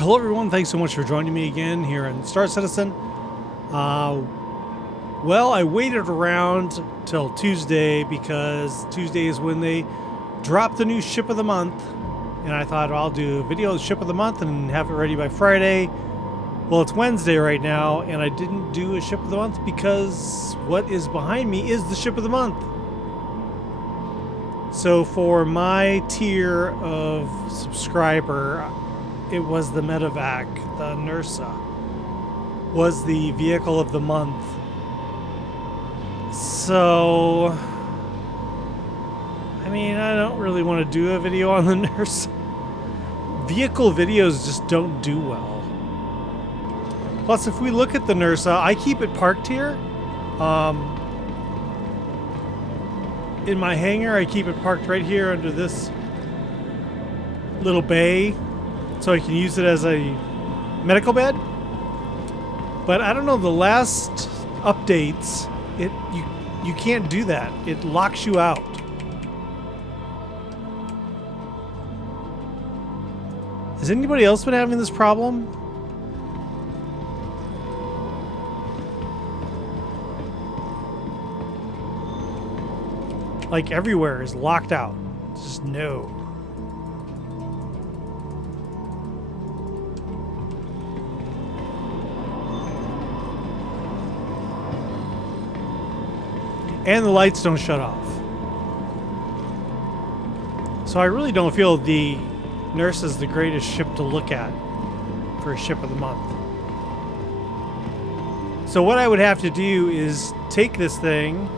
Hello everyone, thanks so much for joining me again here in Star Citizen. Well, I waited around till Tuesday because Tuesday is when they drop the new ship of the month. And I thought, well, I'll do a video of the ship of the month and have it ready by Friday. Well, it's Wednesday right now, and I didn't do a ship of the month because what is behind me is the ship of the month. So for my tier of subscriber, it was the medevac, the Nursa, was the vehicle of the month. So, I mean, I don't really want to do a video on the Nursa. Vehicle videos just don't do well. Plus, if we look at the Nursa, I keep it parked here. In my hangar, I keep it parked right here under this little bay, so I can use it as a medical bed. But I don't know, the last updates, you can't do that. It locks you out. Has anybody else been having this problem? Like everywhere is locked out. Just no. And the lights don't shut off. So I really don't feel the Nurse is the greatest ship to look at for a ship of the month. So what I would have to do is take this thing,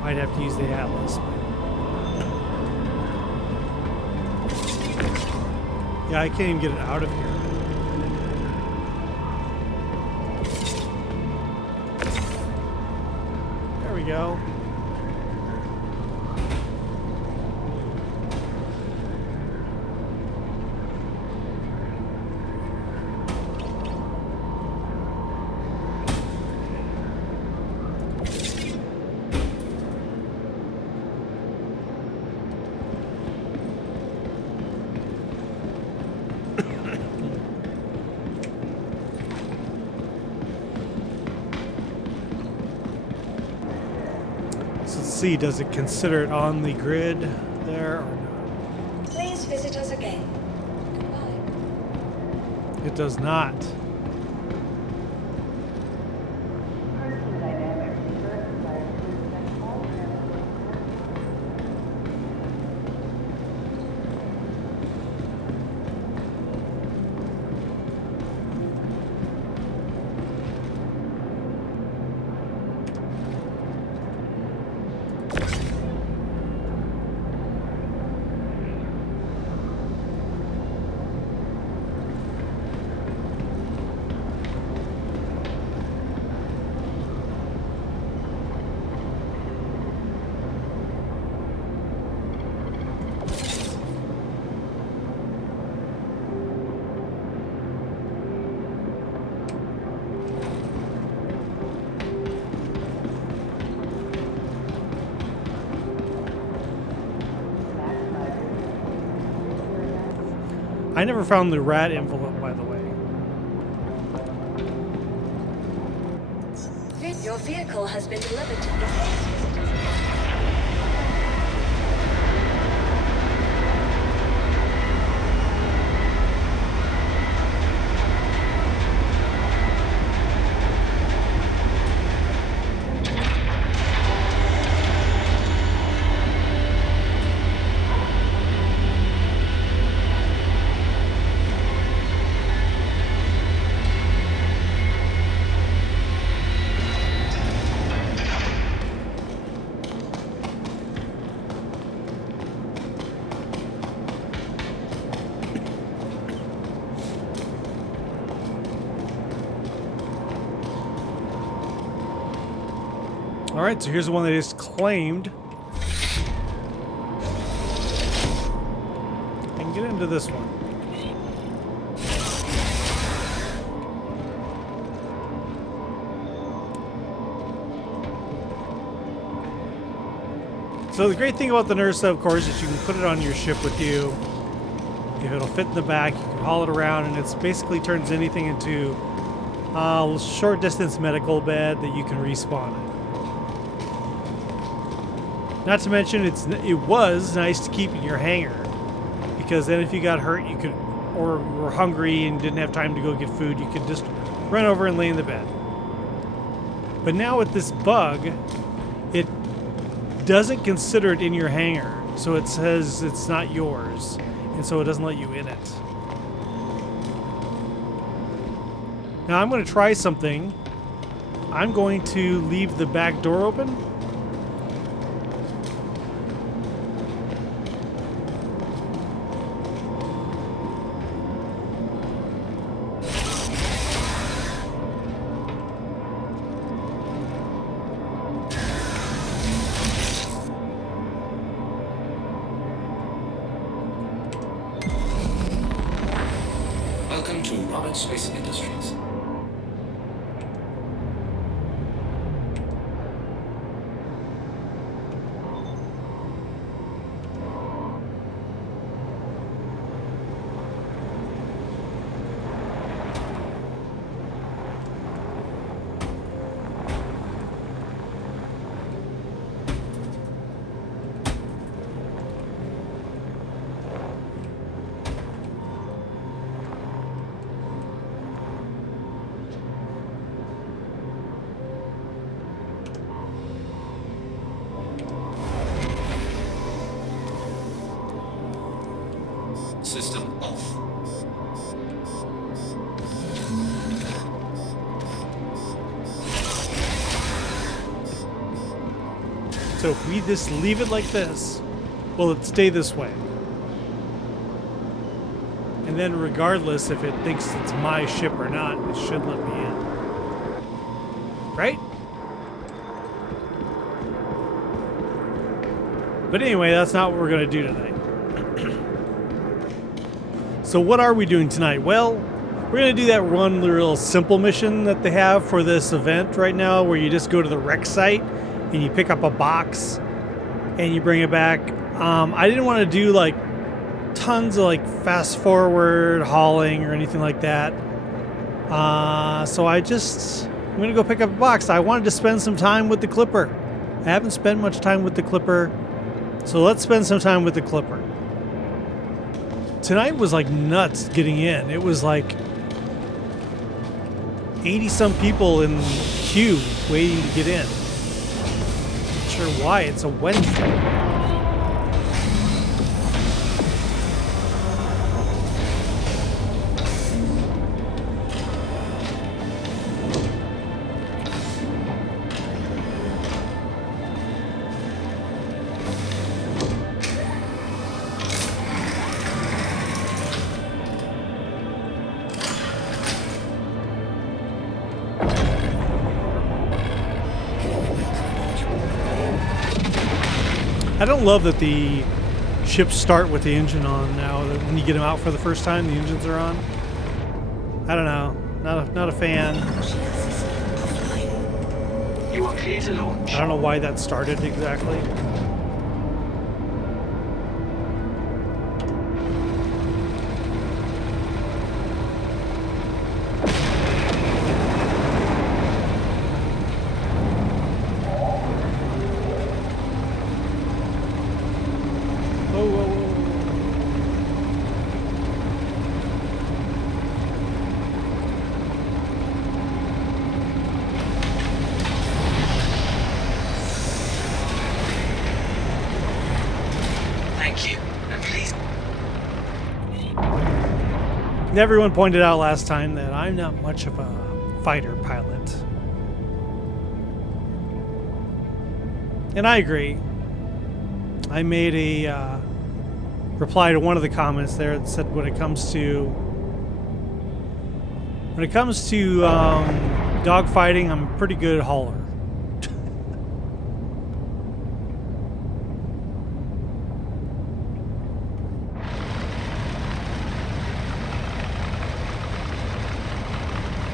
might have to use the Atlas. Yeah, I can't even get it out of here. There we go. Let's see, does it consider it on the grid there or not? Please visit us again. Goodbye. It does not. I never found the rat envelope, by the way. Your vehicle has been delivered to the All right, so here's the one that is claimed. I can get into this one. So the great thing about the Nursa, of course, is you can put it on your ship with you. If it'll fit in the back, you can haul it around, and it basically turns anything into a short distance medical bed that you can respawn in. Not to mention, it was nice to keep in your hangar, because then if you got hurt, you could, or were hungry and didn't have time to go get food, you could just run over and lay in the bed. But now with this bug, it doesn't consider it in your hangar, so it says it's not yours, and so it doesn't let you in it. Now I'm going to try something. I'm going to leave the back door open. Welcome to Robert Space Industries. System off. So if we just leave it like this, will it stay this way? And then regardless if it thinks it's my ship or not, it should let me in. Right? But anyway, that's not what we're going to do tonight. So what are we doing tonight? Well, we're going to do that one real simple mission that they have for this event right now, where you just go to the wreck site and you pick up a box and you bring it back. I didn't want to do like tons of like fast forward hauling or anything like that. So I'm going to go pick up a box. I wanted to spend some time with the Clipper. I haven't spent much time with the Clipper. So let's spend some time with the Clipper. Tonight was like nuts getting in. It was like 80 some people in queue waiting to get in. Not sure why. It's a Wednesday. I don't love that the ships start with the engine on now. That when you get them out for the first time, the engines are on. I don't know. Not a fan. You are clear to launch. I don't know why that started exactly. Everyone pointed out last time that I'm not much of a fighter pilot. And I agree. I made a reply to one of the comments there that said when it comes to dogfighting, I'm a pretty good hauler.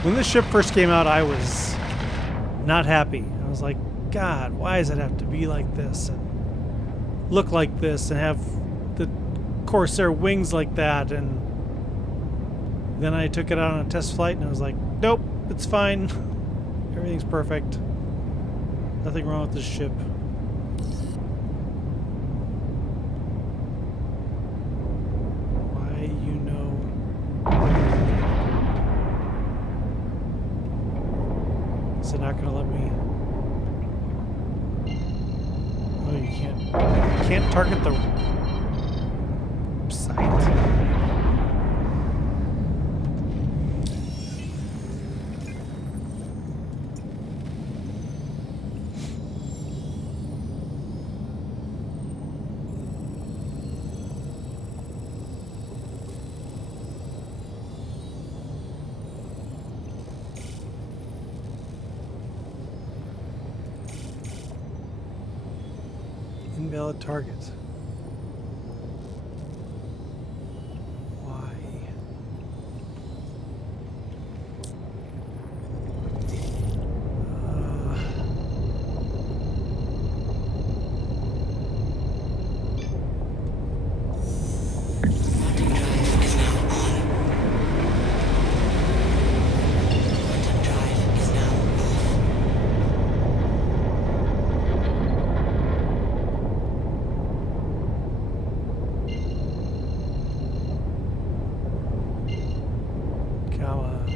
When this ship first came out, I was not happy. I was like, God, why does it have to be like this? And look like this and have the Corsair wings like that. And then I took it out on a test flight and I was like, nope, it's fine. Everything's perfect. Nothing wrong with this ship. Why, you know. Is it not going to let me? Oh, you can't target the site. Invalid target. Why? Come on.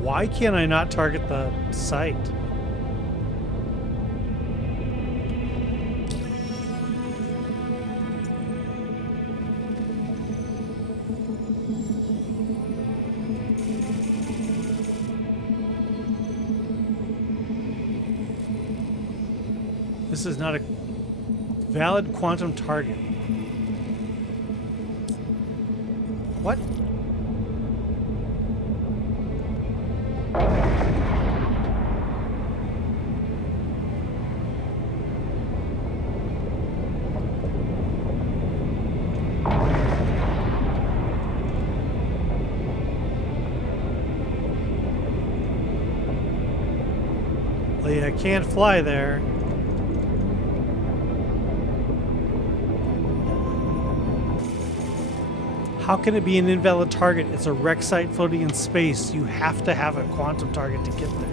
Why can't I not target the site? This is not a valid quantum target. What? Well, yeah, I can't fly there. How can it be an invalid target? It's a wreck site floating in space. You have to have a quantum target to get there.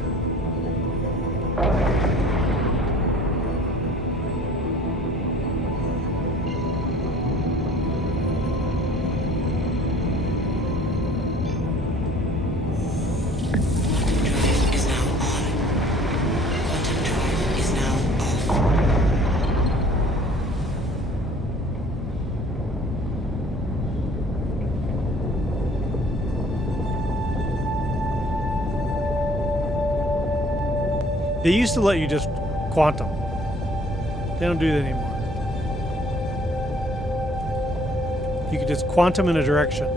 They used to let you just quantum. They don't do that anymore. You could just quantum in a direction.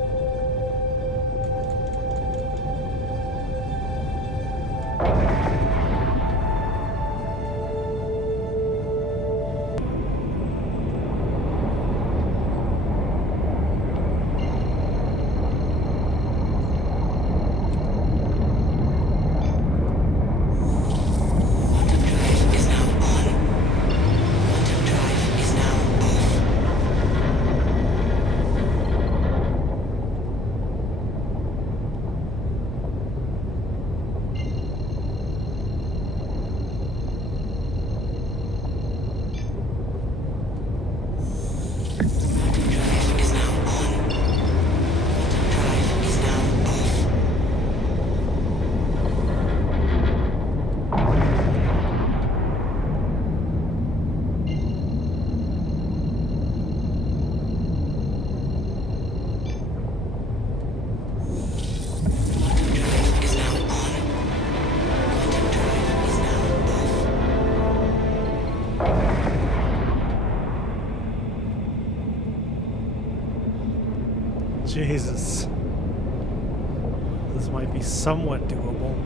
Jesus. This might be somewhat doable.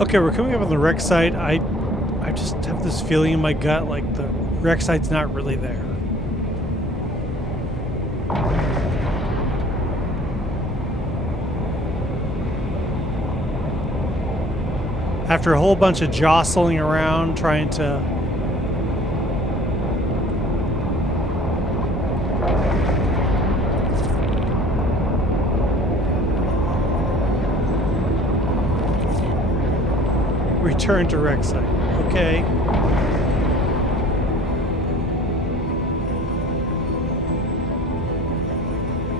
Okay, we're coming up on the wreck site. I just have this feeling in my gut like the wreck site's not really there. After a whole bunch of jostling around trying to return to wreck site. Okay.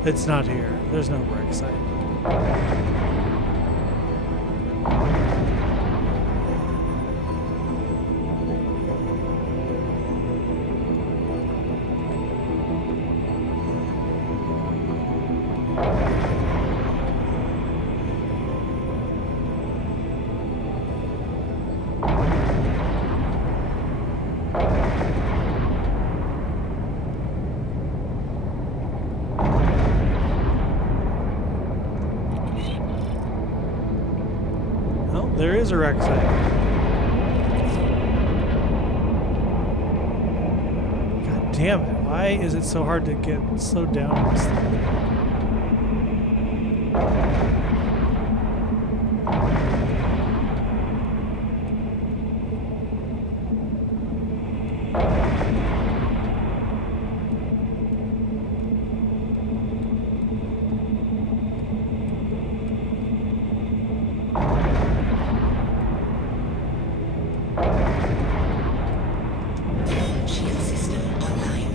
It's not here. There's no wreck site. There is a wreck site. God damn it. Why is it so hard to get slowed down on this thing? Shield system online.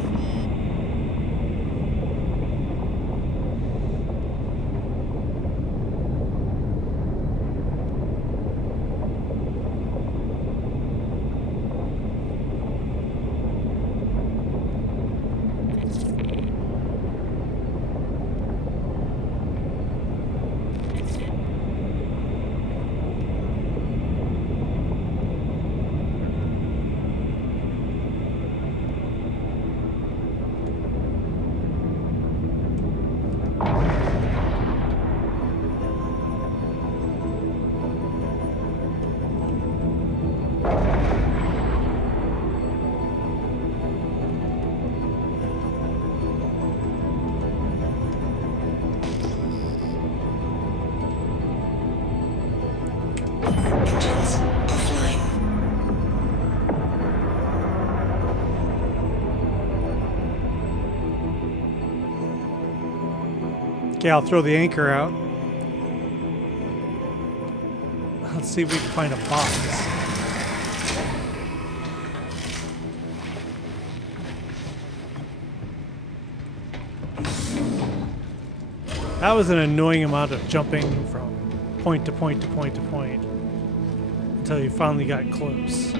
Engines offline. Okay, I'll throw the anchor out. Let's see if we can find a box. That was an annoying amount of jumping from point to point to point to point until you finally got close.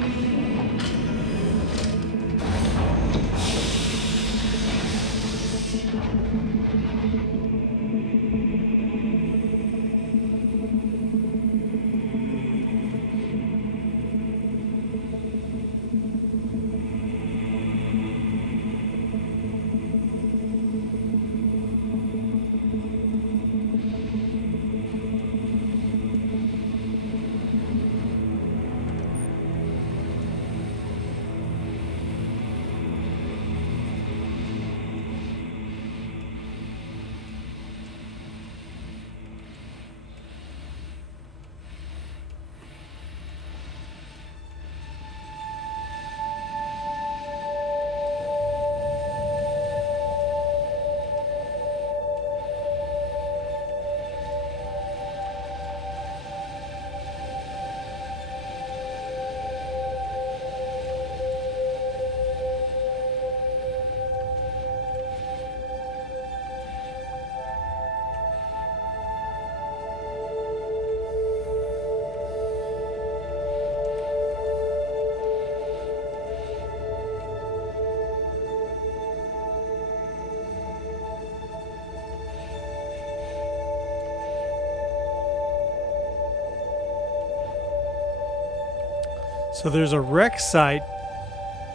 So there's a wreck site,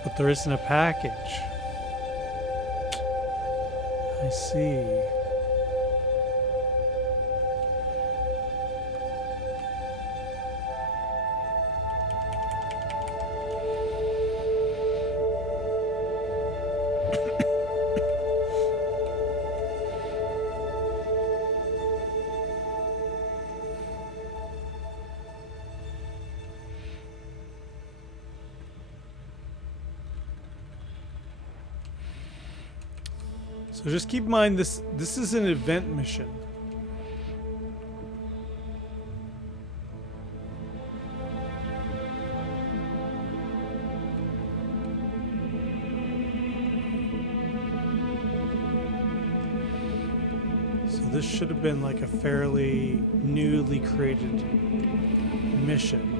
but there isn't a package. I see. So just keep in mind this is an event mission. So this should have been like a fairly newly created mission.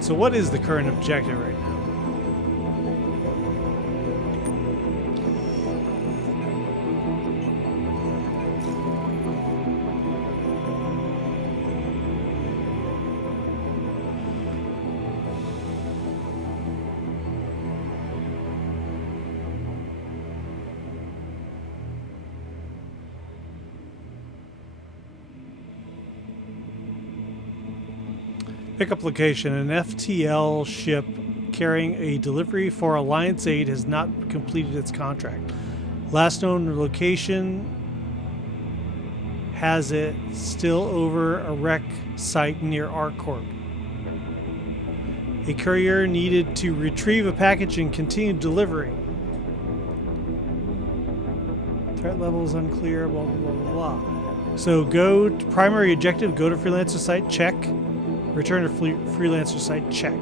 So what is the current objective right now? Pickup location. An FTL ship carrying a delivery for Alliance Aid has not completed its contract. Last known location has it still over a wreck site near ArcCorp. A courier needed to retrieve a package and continue delivery. Threat level is unclear, blah, blah, blah, blah, blah. So go to primary objective, go to freelancer site, check. Return to freelancer site, check.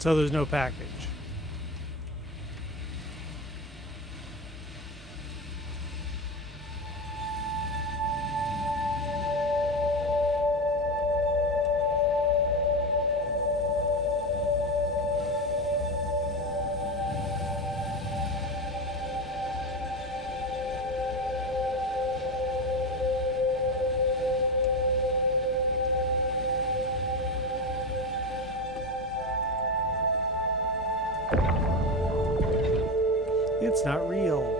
So there's no package. It's not real.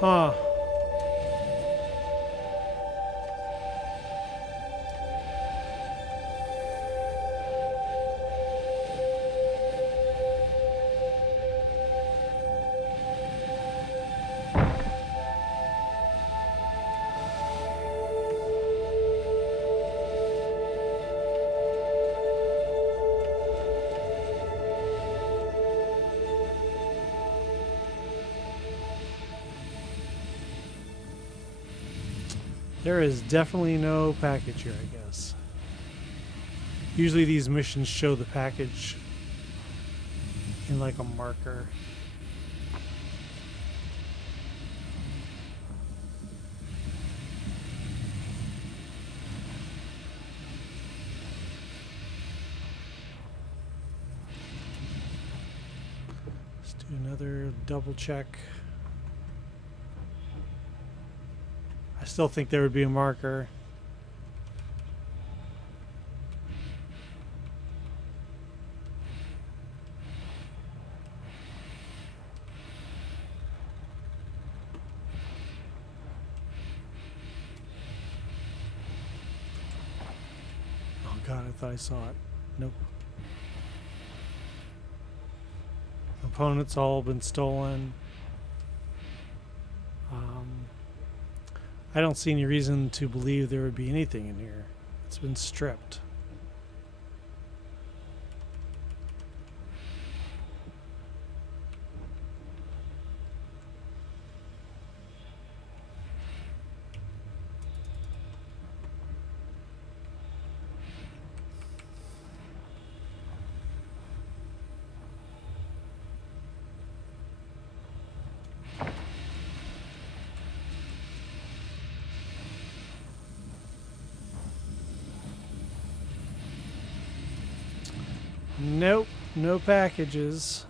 Huh. There is definitely no package here, I guess. Usually these missions show the package in like a marker. Let's do another double check. I still think there would be a marker. God, I thought I saw it. Nope. Components all been stolen. I don't see any reason to believe there would be anything in here. It's been stripped. Nope, no packages.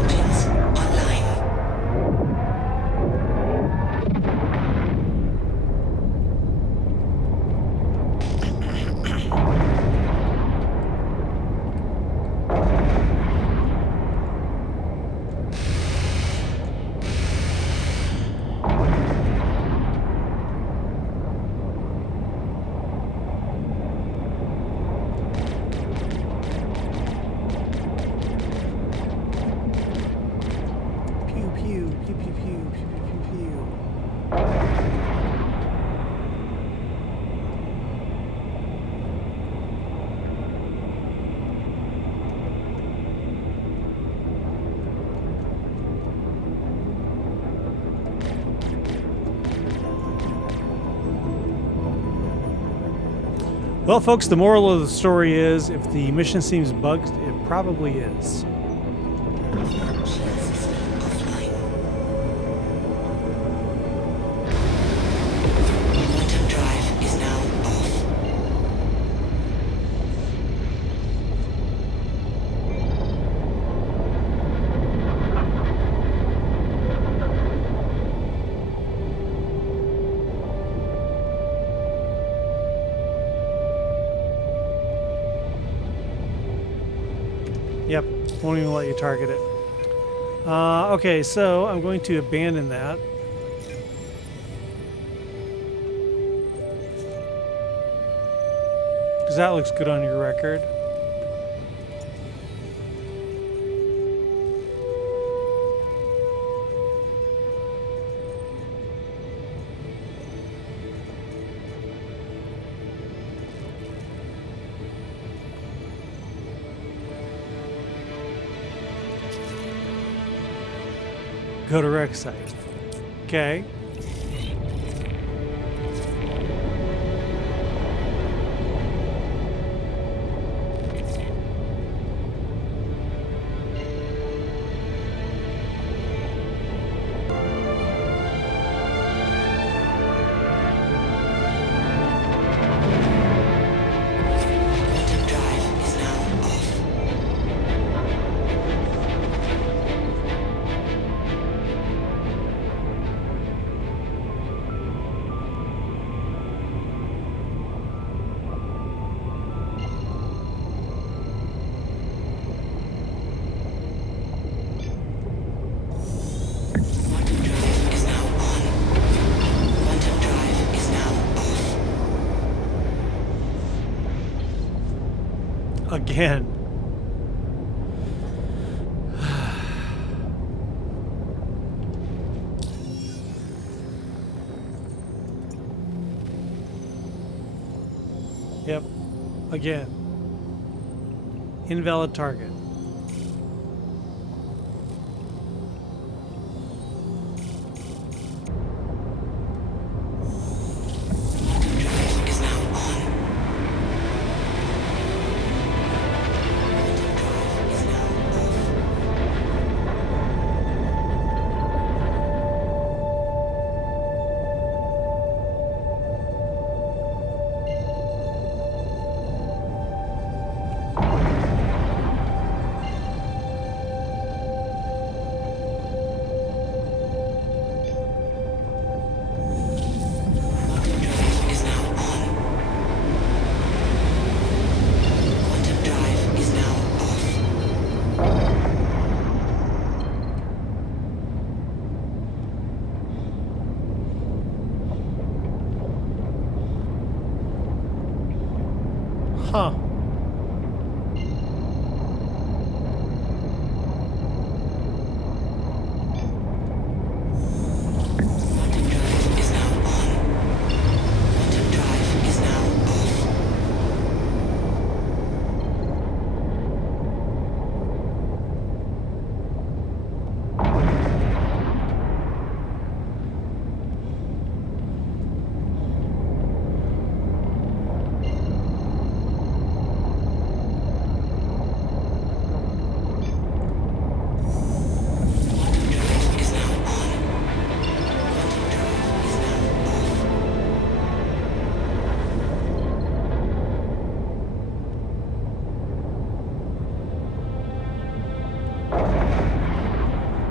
Engines online. Pew pew pew pew pew pew pew pew. Well, folks, the moral of the story is if the mission seems bugged, it probably is. Shield system offline. Quantum drive is now off. Yep, won't even let you target it. Okay, so I'm going to abandon that. Because that looks good on your record. Go to rec site. Okay. Quantum drive is now off. Quantum drive is now on. Quantum drive is now off. Again. Yep. Again. Invalid target. Is now on. Drive is now off. Quantum drive is now on. Quantum drive is now off. Huh. Quantum drive is now on. Quantum drive is now off. Quantum drive is now on. Quantum drive is now off.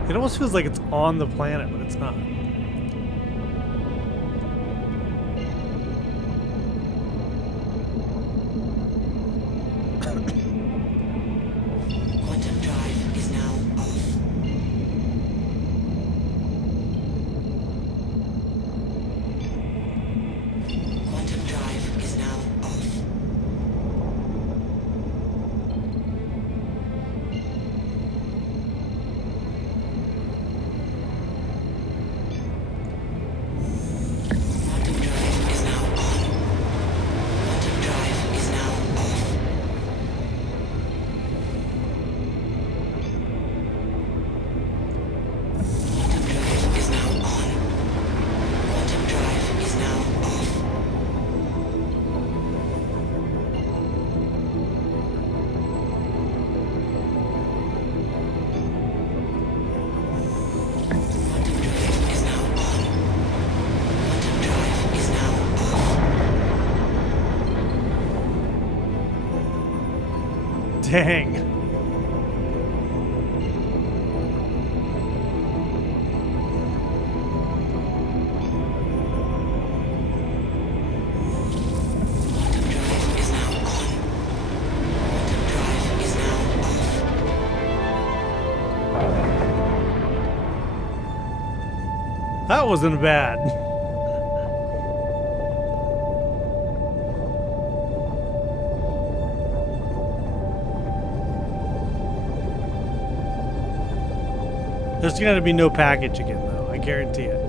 It almost feels like it's on the planet, but it's not. Quantum drive is now off. Quantum drive is now off. Quantum drive is now on. Quantum drive is now off. Quantum drive is now on. Quantum drive is now off. Quantum drive is now on. Quantum drive is now off. Dang. Quantum drive is now on. Quantum drive is now off. That wasn't bad. There's gonna be no package again, though. I guarantee it.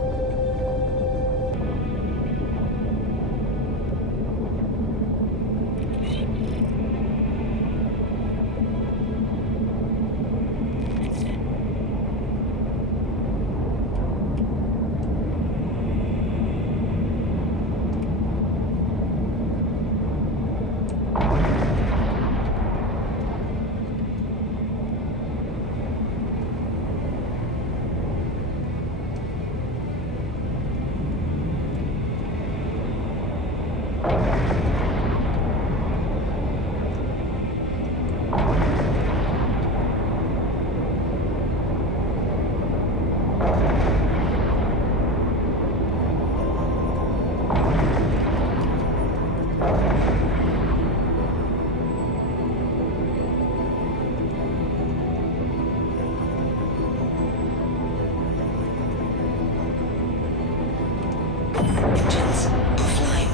Engines offline.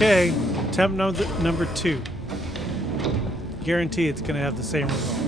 Okay, attempt number 2. Guarantee it's going to have the same results.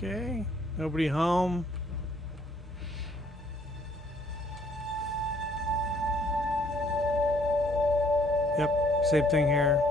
Okay, nobody home. Yep, same thing here.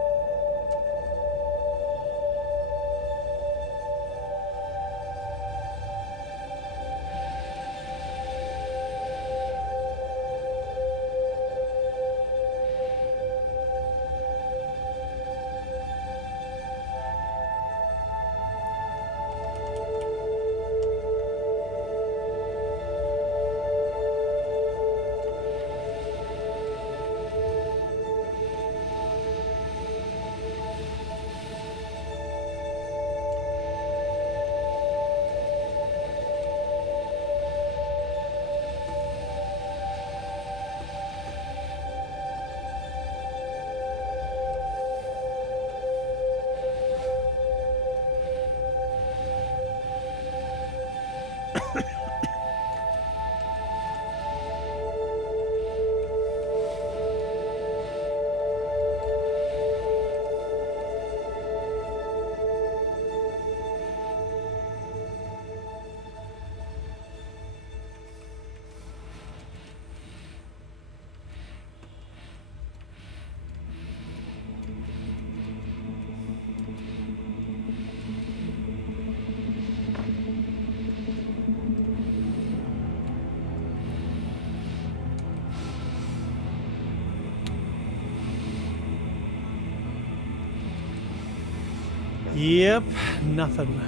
Yep, nothing.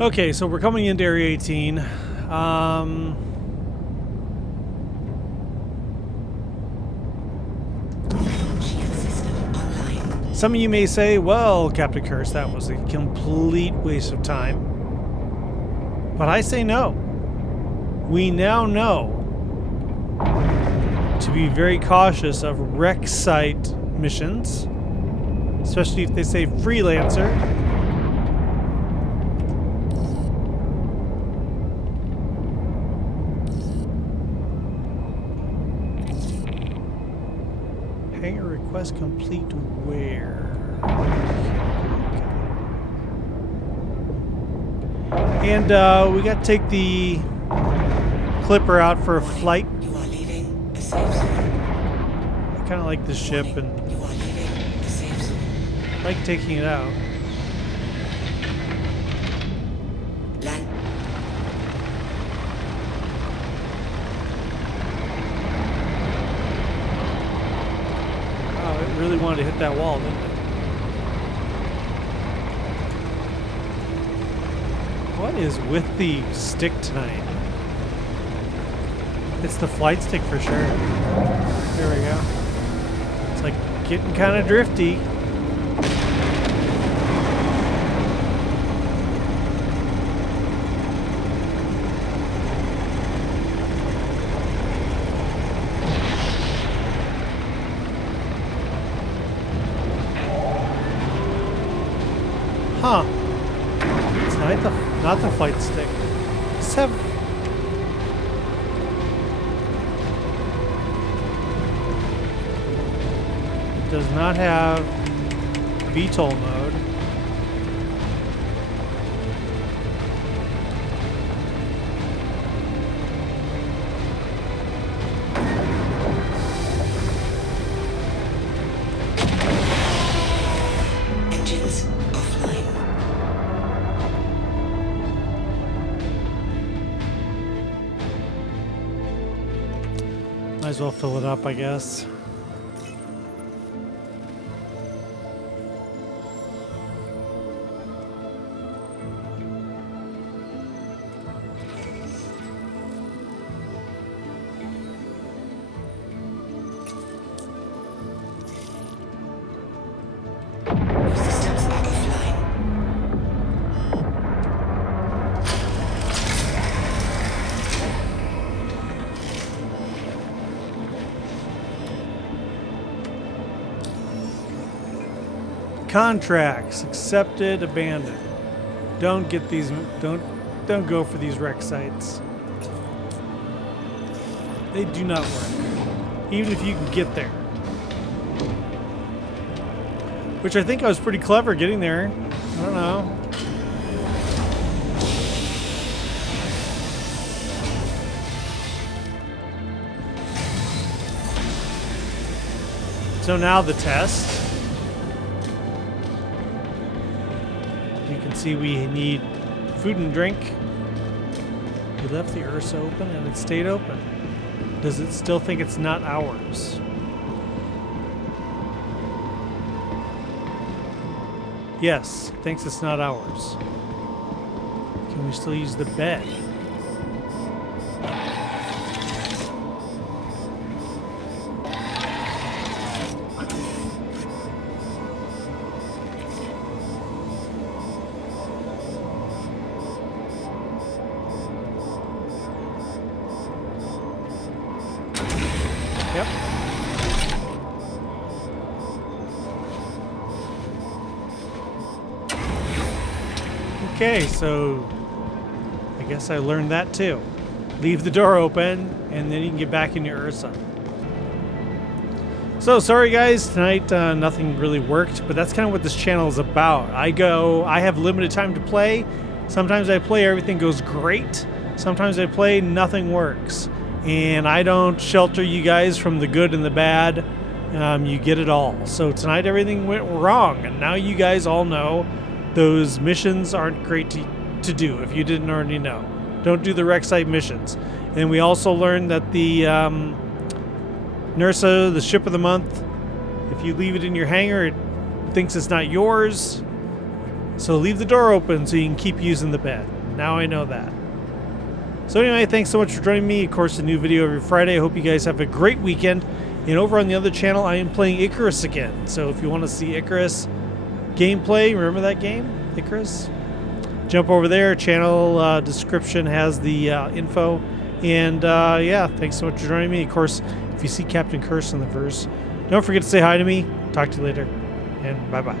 Okay, so we're coming into Area 18. Shield system online. Some of you may say, well, Captain Curse, that was a complete waste of time. But I say no. We now know to be very cautious of wreck site missions, especially if they say freelancer. Hangar request complete where? And we got to take the Clipper out for a flight. You are leaving a safe zone. I kind of like this ship and You are leaving a safe zone. like taking it out. Land. Wow, it really wanted to hit that wall, didn't it? What is with the stick tonight? It's the flight stick for sure. There we go. It's like getting kind of drifty. not the flight stick. Does not have VTOL mode. Engines offline. Might as well fill it up, I guess. Systems are offline. Contracts accepted, abandoned. Don't get these. Don't go for these wreck sites. They do not work, even if you can get there. Which I think I was pretty clever getting there. I don't know. So now the test. You can see we need food and drink. We left the Ursa open and it stayed open. Does it still think it's not ours? Yes, it thinks it's not ours. Can we still use the bed? Yep. Okay, so I guess I learned that too. Leave the door open and then you can get back in your Ursa. So sorry guys, tonight nothing really worked, but that's kind of what this channel is about. I have limited time to play. Sometimes I play, everything goes great. Sometimes I play, nothing works. And I don't shelter you guys from the good and the bad. You get it all. So tonight everything went wrong, and now you guys all know those missions aren't great to do if you didn't already know. Don't do the wreck site missions. And we also learned that the NERSA, the ship of the month, if you leave it in your hangar, it thinks it's not yours. So leave the door open so you can keep using the bed. Now I know that. So anyway, thanks so much for joining me. Of course, a new video every Friday. I hope you guys have a great weekend. And over on the other channel, I am playing Icarus again. So if you want to see Icarus gameplay, remember that game, Icarus? Jump over there. Channel description has the info. And yeah, thanks so much for joining me. Of course, if you see Captain Curse in the verse, don't forget to say hi to me. Talk to you later. And bye-bye.